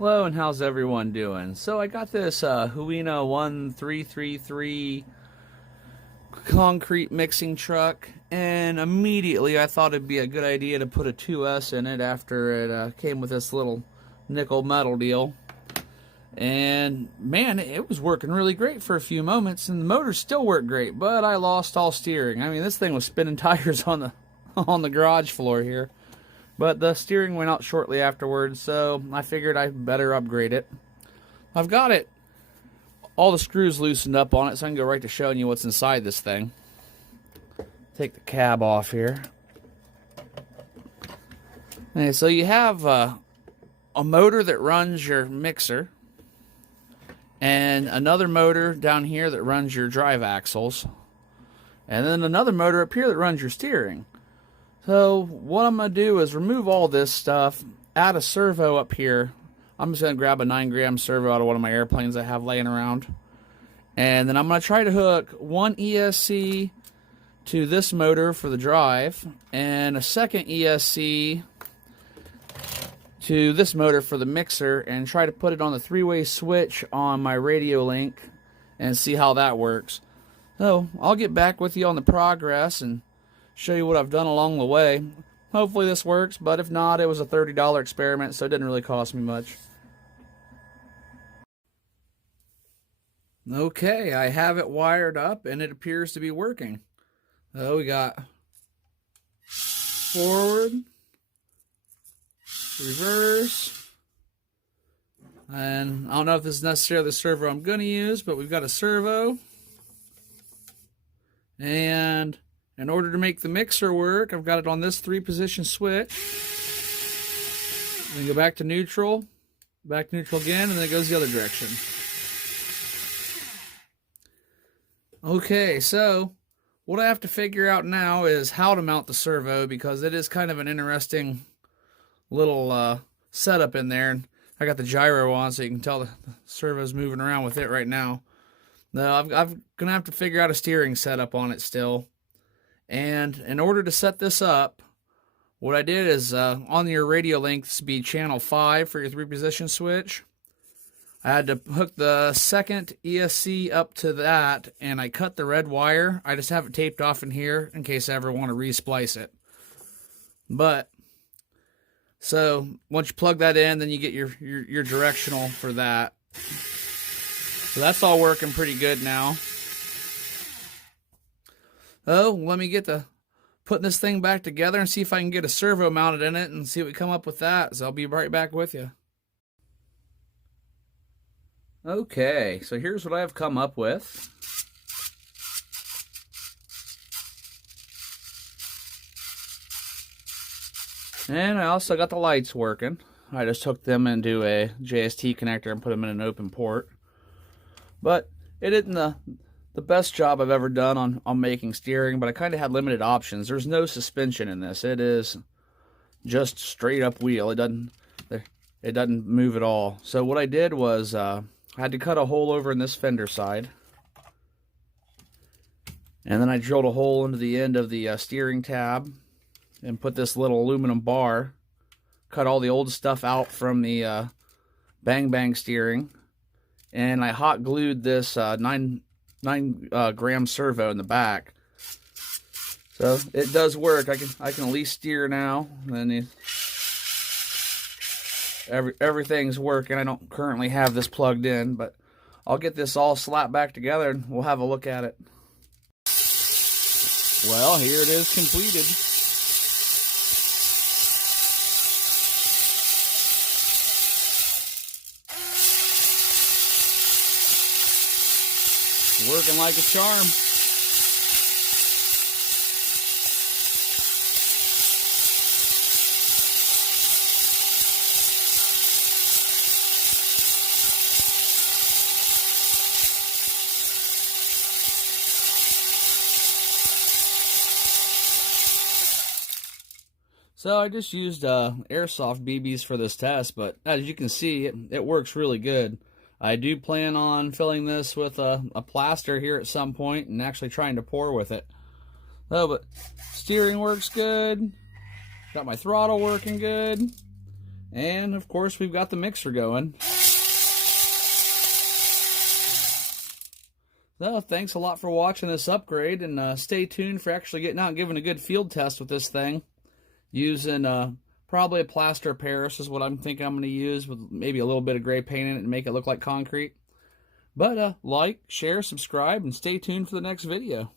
Hello, and how's everyone doing? So I got this Huina 1333 concrete mixing truck, and immediately I thought it'd be a good idea to put a 2S in it after it came with this little nickel metal deal. And man, it was working really great for a few moments, and the motor still worked great, but I lost all steering. I mean, this thing was spinning tires on the garage floor here. But the steering went out shortly afterwards, so I figured I better upgrade it. I've got it, all the screws loosened up on it, so I can go right to showing you what's inside this thing. Take the cab off here. Okay, so you have a motor that runs your mixer, and another motor down here that runs your drive axles, and then another motor up here that runs your steering. So what I'm going to do is remove all this stuff, add a servo up here. I'm just going to grab a 9-gram servo out of one of my airplanes I have laying around. And then I'm going to try to hook one ESC to this motor for the drive, and a second ESC to this motor for the mixer, and try to put it on the 3-way switch on my radiolink and see how that works. So I'll get back with you on the progress and show you what I've done along the way. Hopefully this works, but if not, it was a $30 experiment, so it didn't really cost me much. Okay, I have it wired up and it appears to be working. So we got forward, reverse, and I don't know if this is necessarily the servo I'm going to use, but we've got a servo. And in order to make the mixer work, I've got it on this 3-position switch. Then go back to neutral again, and then it goes the other direction. Okay, so what I have to figure out now is how to mount the servo, because it is kind of an interesting little setup in there. And I got the gyro on, so you can tell the servo's moving around with it right now. Now, I'm going to have to figure out a steering setup on it still. And in order to set this up, what I did is on your radio link, this would be channel 5 for your 3-position switch. I had to hook the second ESC up to that, and I cut the red wire. I just have it taped off in here in case I ever want to resplice it. But, so once you plug that in, then you get your directional for that. So that's all working pretty good now. Oh, let me get to putting this thing back together and see if I can get a servo mounted in it and see what we come up with that. So I'll be right back with you. Okay, so here's what I've come up with. And I also got the lights working. I just hooked them into a JST connector and put them in an open port. But it isn't the best job I've ever done on making steering, but I kind of had limited options. There's no suspension in this. It is just straight up wheel. It doesn't move at all. So what I did was I had to cut a hole over in this fender side, and then I drilled a hole into the end of the steering tab and put this little aluminum bar, cut all the old stuff out from the Bang Bang steering, and I hot glued this 9-gram servo in the back. So it does work. I can at least steer now. And then everything's working. I don't currently have this plugged in, but I'll get this all slapped back together and we'll have a look at it. Well, here it is completed. Working like a charm. So I just used airsoft BBs for this test, but as you can see, it works really good. I do plan on filling this with a plaster here at some point and actually trying to pour with it. Oh, but steering works good. Got my throttle working good. And of course we've got the mixer going. So thanks a lot for watching this upgrade, and stay tuned for actually getting out and giving a good field test with this thing. Using probably a plaster of Paris is what I'm thinking I'm going to use, with maybe a little bit of gray paint in it and make it look like concrete. But like, share, subscribe, and stay tuned for the next video.